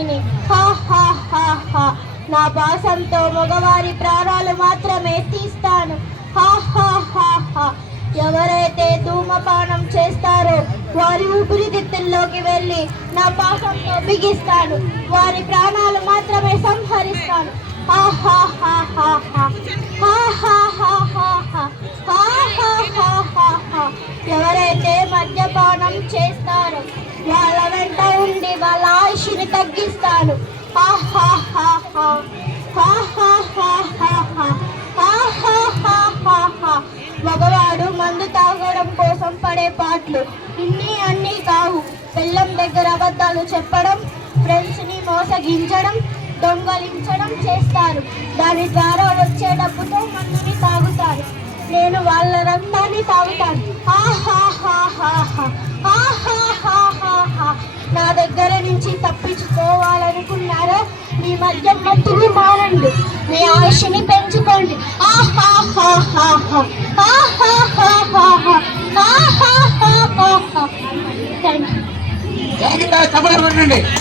మనిషిని. హా హా హా హా, నా పాసంతో మగవారి ప్రాణాలు మాత్రమే తీస్తాను. హా హా హా హా, ఎవరైతే ధూమపానం చేస్తారో వారి ఊపిరితిత్తుల్లోకి వెళ్ళి నా పాసంతో బిగిస్తాను. వారి ప్రాణాలు మాత్రమే సంహరిస్తాను. హా హా హా హా హా, హా హా హా హా హా, హా హా హా హా హా. ఎవరైతే మద్యపానం చేస్తారో వాళ్ళ వెంట ఉండి వాళ్ళ ఆయుష్ని తగ్గిస్తాను. హా హా హా హా, హా హా హా హా హా, హా హా హా హా హా. మగవాడు మందు తాగడం కోసం పడే పాటలు అన్నీ కావు. బెల్లం దగ్గర అబద్ధాలు చెప్పడం, ఫ్రెండ్స్ ని మోసగించడం, దొంగలించడం చేస్తారు. దాని ద్వారా వచ్చే డబ్బుతో మందుని తాగుతారు. నేను వాళ్ళ రక్తాన్ని తాగుతాను. నా దగ్గర నుంచి తప్పించుకోవాలనుకున్నారా? మీ మద్యం మత్తుని మానండి, మీ ఆయుష్ని పెంచుకోండి. Thank you.